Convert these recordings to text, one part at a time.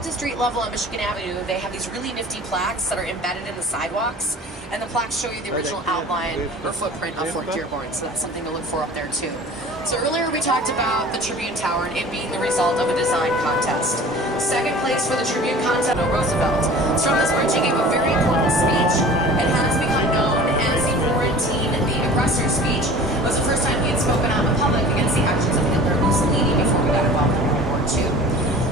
up to street level on Michigan Avenue, they have these really nifty plaques that are embedded in the sidewalks, and the plaques show you the original outline or footprint of Fort Dearborn, so that's something to look for up there too. So earlier we talked about the Tribune Tower and it being the result of a design contest. Second place for the Tribune contest, Roosevelt. So from this bridge he gave a very important speech. It has become known as the Florentine the Aggressor speech. It was the first time he had spoken out in public against the actions of Hitler and Mussolini before we got involved in World War II.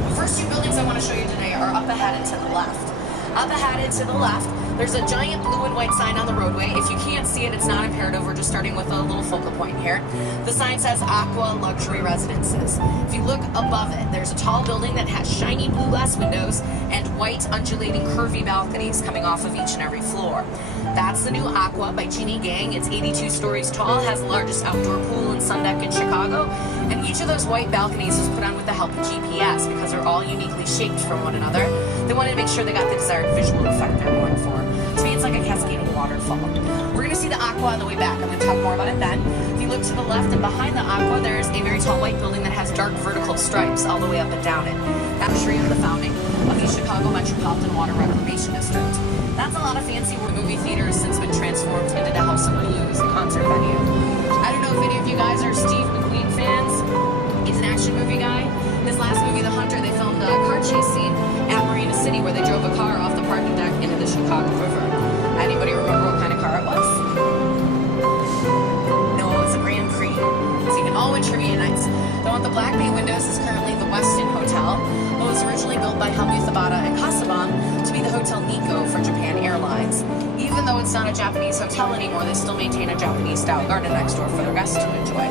The first two buildings I want to show you today are up ahead and to the left. Up ahead and to the left, there's a giant blue and white sign on the roadway. If you can't see it, it's not imperative. We're just starting with a little focal point here. The sign says Aqua Luxury Residences. If you look above it, there's a tall building that has shiny blue glass windows and white undulating curvy balconies coming off of each and every floor. That's the new Aqua by Jeannie Gang. It's 82 stories tall, has the largest outdoor pool and sun deck in Chicago, and each of those white balconies was put on with the help of GPS because they're all uniquely shaped from one another. They wanted to make sure they got the desired visual effect they're going for. To me, it's like a cascading waterfall. We're going to see the Aqua on the way back. I'm going to talk more about it then. If you look to the left and behind the Aqua, there's a very tall white building that has dark vertical stripes all the way up and down it. Anniversary of the founding of the Chicago Metropolitan Water Reclamation District. That's a lot of fancy movie theaters since been transformed into the House of Blues, the concert venue. I don't know if any of you guys are Steve McQueen fans. He's an action movie guy. His last movie, The Hunter, they filmed a car chase scene at Marina City where they drove a car off the parking deck into the Chicago River. Anybody remember what kind of car it was? No, it was a Grand Prix. So you can all win trivia nights. The one with the black bay windows is currently the Westin Hotel. It was originally built by Helmuth Abada and Kasabon to be the Hotel Nikko for Japan Airlines. Even though it's not a Japanese hotel anymore, they still maintain a Japanese-style garden next door for their guests to enjoy.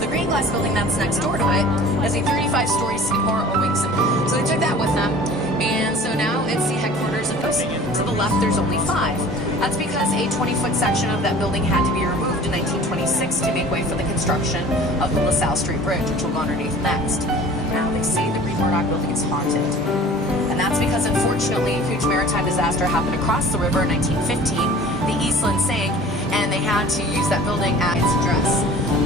The green glass building that's next door to it is a 35-story Seymour Owings. So they took that with them, and so now it's the headquarters of those. To the left, there's only 5. That's because a 20-foot section of that building had to be removed in 1926 to make way for the construction of the LaSalle Street Bridge, which will go underneath next. Now they say the Green Murdoch building is haunted. And that's because, unfortunately, a huge maritime disaster happened across the river in 1915. The Eastland sank, and they had to use that building as its address,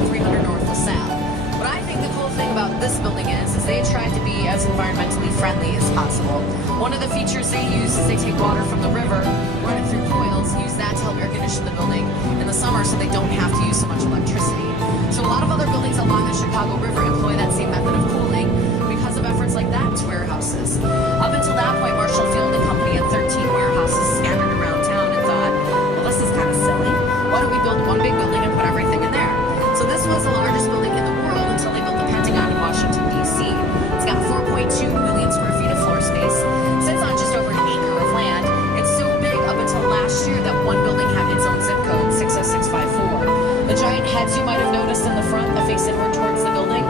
300 North LaSalle. What I think the cool thing about this building is they tried to be as environmentally friendly as possible. One of the features they use is they take water from the river, run it through coils, use that to help air condition the building in the summer so they don't have to use so much electricity. So a lot of other buildings along the Chicago River employ that same method of cooling because of efforts like that to warehouses. Up until that point, Marshall Field and Company had 13 warehouses scattered around town and thought, well, this is kind of silly. Why don't we build one big building and put everything in there? So this was the largest building in the world until they built the Pentagon in Washington, D.C. It's got 4.2 million square feet of floor space, sits on just over an acre of land. It's so big up until last year that one building had its own zip code, 60654. The giant heads you might have noticed in the front that face inward towards the building,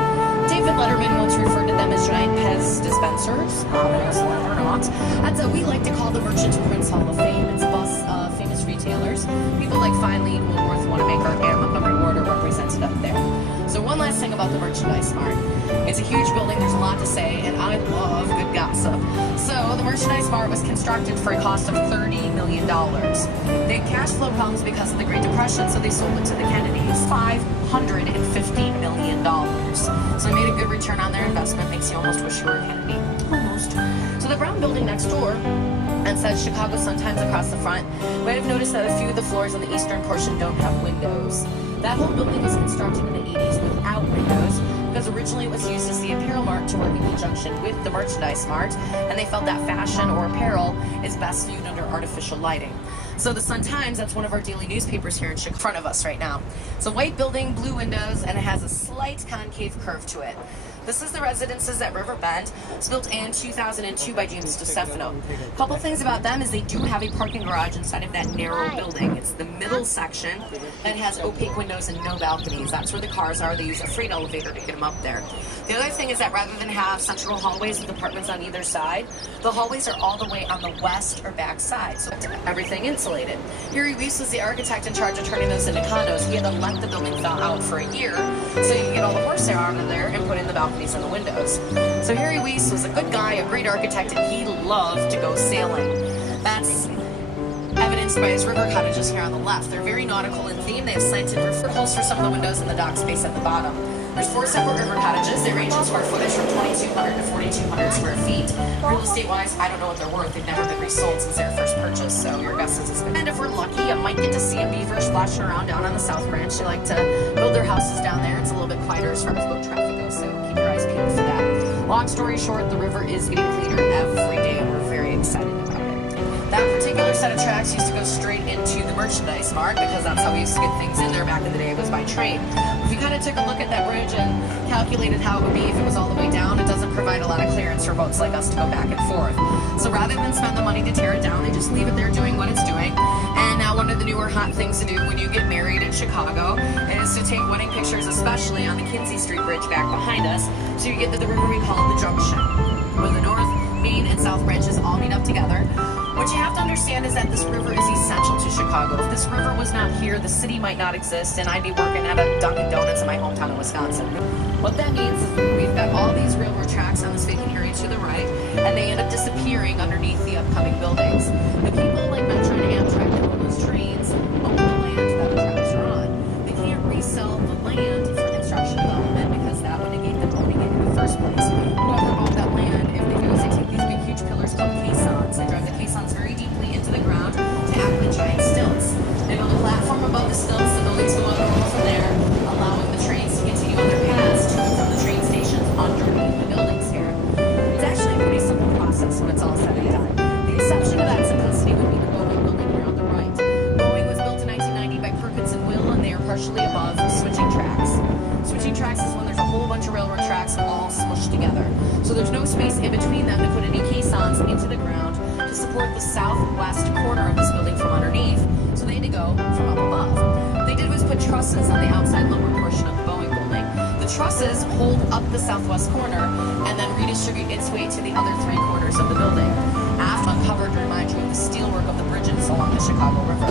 David Letterman once referred to them as giant Pez dispensers. Obviously, or not. That's what we like to call the Merchant Prince Hall of Fame. It's a bus of famous retailers. People like Finely, Woolworth, Wanamaker, and Montgomery Ward are represented up there. So one last thing about the Merchandise Mart. It's a huge building, there's a lot to say, and I love good gossip. So the Merchandise Mart was constructed for a cost of $30 million. They had cash flow problems because of the Great Depression, so they sold it to the Kennedys. $550 million. So they made a good return on their investment. Makes you almost wish you were a Kennedy. Almost. So the brown building next door and says Chicago Sun-Times across the front. You might have noticed that a few of the floors on the eastern portion don't have windows. That whole building was constructed in the 80s without windows because originally it was used as the apparel mart to work in conjunction with the Merchandise Mart, and they felt that fashion or apparel is best viewed under artificial lighting. So the Sun-Times, that's one of our daily newspapers here in front of us right now. It's a white building, blue windows, and it has a slight concave curve to it. This is the Residences at Riverbend. It's built in 2002 by James DeStefano. A couple things about them is they do have a parking garage inside of that narrow building. It's the middle section that has opaque windows and no balconies. That's where the cars are. They use a freight elevator to get them up there. The other thing is that rather than have central hallways with apartments on either side, the hallways are all the way on the west or back side, so everything insulated. Harry Weiss was the architect in charge of turning those into condos. He had to let the building thaw out for a year so you could get all the horsehair out of there and put in the balconies and the windows. So Harry Weiss was a good guy, a great architect, and he loved to go sailing. That's evidenced by his river cottages here on the left. They're very nautical in theme. They have slanted roof holes for some of the windows and the dock space at the bottom. There's 4 separate river cottages. They range in square footage from 2,200 to 4,200 square feet. Real estate-wise, I don't know what they're worth. They've never been resold since their first purchase, so your guess is as good. And if we're lucky, I might get to see a beaver splashing around down on the South Branch. They like to build their houses down there. It's a little bit quieter as far as boat traffic goes, so keep your eyes peeled for that. Long story short, the river is getting cleaner every day, and we're very excited about it. That particular set of tracks used to go straight into the merchandise mart because that's how we used to get things in there back in the day. It was by train. If you kind of took a look at that bridge and calculated how it would be if it was all the way down, it doesn't provide a lot of clearance for boats like us to go back and forth. So rather than spend the money to tear it down, they just leave it there doing what it's doing. And now one of the newer hot things to do when you get married in Chicago is to take wedding pictures, especially on the Kinzie Street Bridge back behind us, so you get to the river we call the Junction, where the North, Main, and South Branches all meet up together. What you have to understand is that this river is essential to Chicago. If this river was not here, the city might not exist, and I'd be working at a Dunkin' Donuts in my hometown of Wisconsin. What that means is we've got all these railroad tracks on this vacant area to the right, and they end up disappearing underneath the upcoming buildings. The people like Metro and Amtrak that own those trains own the land that the tracks are on. They can't resell the land for construction development because that would negate them owning it in the first place. Whoever bought that land, if they do is they take these big huge pillars called caissons. They drive the caissons very deeply into the ground to act like giant stilts. They build a platform above the stilts, the buildings go up and roll from there, allowing the trains to continue on their paths to and from the train stations underneath the buildings here. It's actually a pretty simple process when it's all said and done. The exception to that simplicity would be the Boeing building here on the right. Boeing was built in 1990 by Perkins and Will, and they are partially above switching tracks. Switching tracks is when there's a whole bunch of railroad tracks all smushed together. So there's no space in between them to put any caissons into the ground to support the southwest corner of this building from underneath, so they had to go from up above. What they did was put trusses on the outside lower portion of the Boeing building. The trusses hold up the southwest corner and then redistribute its weight to the other 3 corners of the building. Aft uncovered to remind you of the steelwork of the bridges along the Chicago River.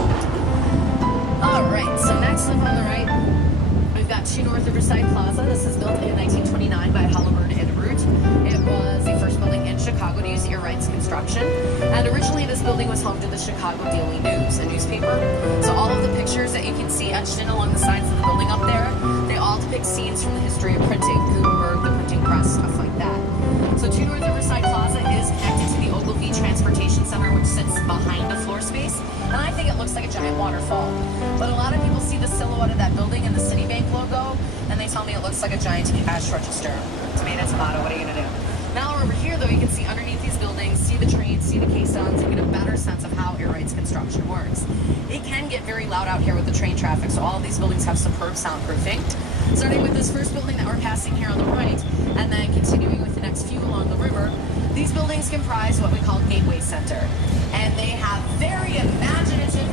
Alright, so next up on the right, we've got 2 North Riverside Plaza. This is built in 1929 by Halliburton and Root. It was the first building in Chicago to use air rights construction. And originally this building was home to the Chicago Daily News, a newspaper. So all of the pictures that you can see etched in along the sides of the building up there, they all depict scenes from the history of printing, Gutenberg, the printing press, stuff like that. So 2 North Riverside Plaza is connected to the Ogilvie Transportation Center, which sits behind the floor space. And I think it looks like a giant waterfall. But a lot of people see the silhouette of that building and the Citibank logo, and they tell me it looks like a giant cash register. Tomato, tomato, what are you gonna do? Now over here though, you can see underneath these buildings, see the trains, see the caissons, and get a better sense of how air rights construction works. It can get very loud out here with the train traffic, so all of these buildings have superb soundproofing. Starting with this first building that we're passing here on the right, and then continuing with the next few along the river, these buildings comprise what we call Gateway Center. And they have very imaginative...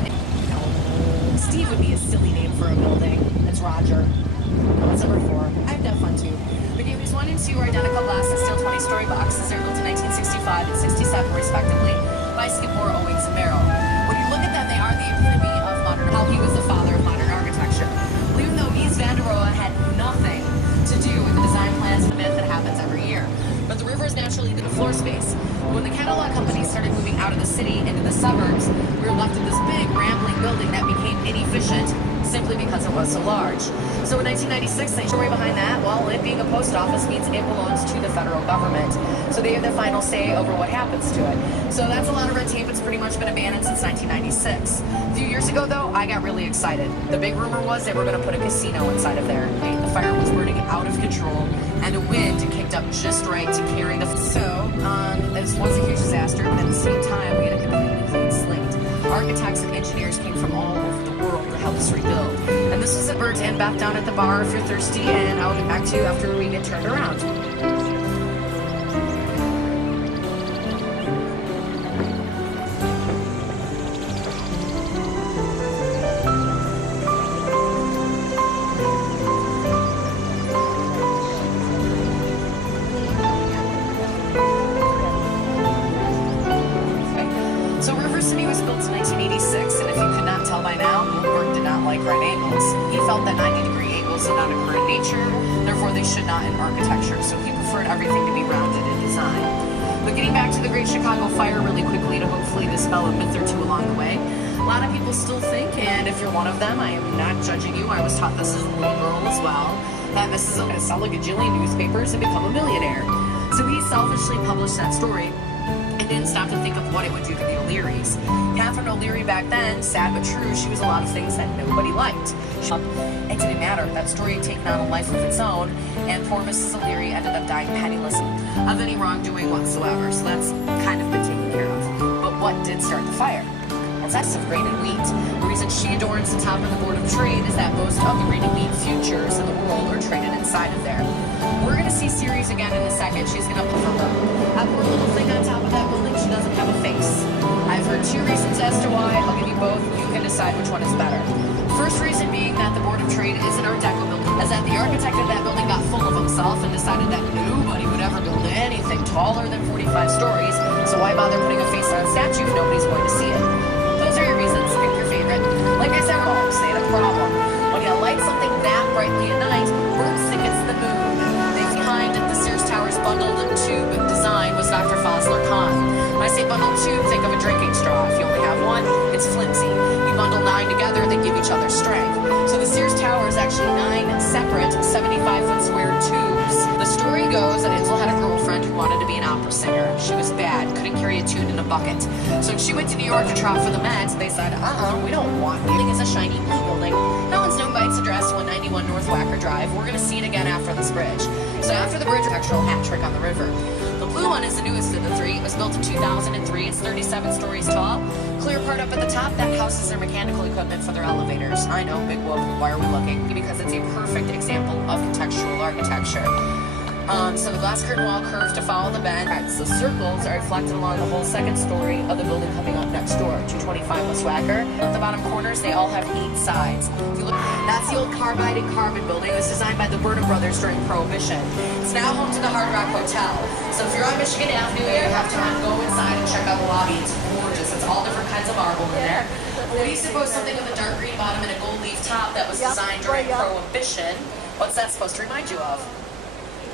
Steve would be a silly name for a building. It's Roger. What's number 4? I've had fun too. The Gateways 1 and 2 are identical glass and steel 20-story boxes. They're built in 1965 and 67 respectively by Skidmore, Owings, and Merrill. When you look at them, they are the epitome of modern, how he was the father of modern architecture. Even though East Van der Rohe had nothing to do with the design plans and the myth that happens every year. But the river is naturally the floor space. When the catalog companies started moving out of the city into the suburbs, we were left with this big rambling building that became inefficient simply because it was so large. So in 1996, the story behind that, well, it being a post office means it belongs to the federal government. So they have the final say over what happens to it. So that's a lot of red tape. It's pretty much been abandoned since 1996. A few years ago, though, I got really excited. The big rumor was they were going to put a casino inside of there. The fire was burning out of control, and a wind kicked up just right to carry the... So, this was a huge disaster, but at the same time, we had a completely clean slate. Architects and engineers came from all over the world to help us rebuild. And this was at Bert and Beth down at the bar if you're thirsty, and I'll get back to you after we get turned around. So River City was built in 1986, and if you could not tell by now, Bloomberg did not like right angles. He felt that 90-degree angles did not occur in nature, therefore they should not in architecture, so he preferred everything to be rounded in design. But getting back to the Great Chicago Fire really quickly to hopefully dispel a myth or two along the way, a lot of people still think, and if you're one of them, I am not judging you, I was taught this as a little girl as well, that Mrs. O'Leary sell a gajillion newspapers and become a millionaire. So he selfishly published that story and didn't stop to think of what it would do to the O'Learys. Catherine O'Leary back then, sad but true, she was a lot of things that nobody liked. It didn't matter. That story had taken on a life of its own, and poor Mrs. O'Leary ended up dying penniless of any wrongdoing whatsoever. So that's kind of been taken care of. But what did start the fire? That's of grain and wheat. The reason she adorns the top of the Board of Trade is that most of the grain and wheat futures in the world are traded inside of there. We're going to see Ceres again in a second. She's going to put her that poor little thing on top of that building. She doesn't have a face. I've heard two reasons as to why. I'll give you both. You can decide which one is better. First reason being that the Board of Trade is an Art Deco building, as that the architect of that building got full of himself and decided that nobody would ever build anything taller than 45 stories. So why bother putting a face on a statue if nobody's going to see it? Those are your reasons. Pick your favorite. Like I said, wrong. Say the problem. When you light something that brightly at night, birds think it's the moon. Behind the Sears Tower's bundled tube design was Dr. Fazlur Khan. When I say bundled tube, think of a drinking straw. If you only have one, it's flimsy. You bundle 9 together, they give each other strength. So the Sears Tower is actually 9 separate 75-foot square tubes. The story goes that Ansel had a girlfriend who wanted to be an opera singer. She was bad, couldn't carry a tune in a bucket. So when she went to New York to try for the Met, they said, we don't want building is a shiny blue building. No one's known by its address, 191 North Wacker Drive. We're going to see it again after this bridge. So after the bridge, architectural hat trick on the river. The blue one is the newest of the three. It was built in 2003. It's 37 stories tall. Clear part up at the top, that houses their mechanical equipment for their elevators. I know, big whoop, why are we looking? Because it's a perfect example of contextual architecture. So the glass curtain wall curves to follow the bend. So circles are reflected along the whole second story of the building coming up next door, 225 West Wacker. At the bottom corners, they all have 8 sides. If you look, that's the old carbide and carbon building. It was designed by the Burnham brothers during Prohibition. It's now home to the Hard Rock Hotel. So if you're on Michigan Avenue, you have to go inside and check out the lobby. It's gorgeous. It's all different kinds of marble in there. We suppose something with a dark green bottom and a gold leaf top that was designed during Prohibition. What's that supposed to remind you of?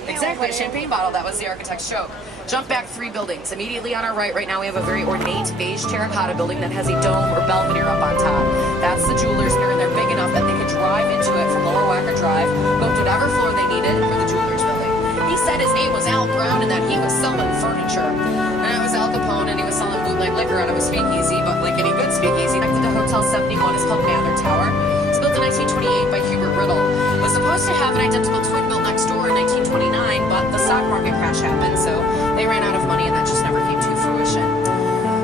Exactly, a champagne bottle. That was the architect's joke. Jump back 3 buildings. Immediately on our right now we have a very ornate beige terracotta building that has a dome or belvedere up on top. That's the jeweler's mirror, and they're big enough that they could drive into it from Lower Wacker Drive, go to whatever floor they needed for the jeweler's building. He said his name was Al Brown and that he was selling furniture. And it was Al Capone and he was selling bootleg liquor out of a speakeasy, but like any good speakeasy. Connected to Hotel 71 is called Mather Tower. It's built in 1928 by Hubert Riddle. It was supposed to have an identical twin built next door in 1929, but the stock market crash happened, so they ran out of money and that just never came to fruition.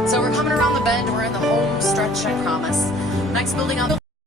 So we're coming around the bend. We're in the home stretch, I promise. Next building up.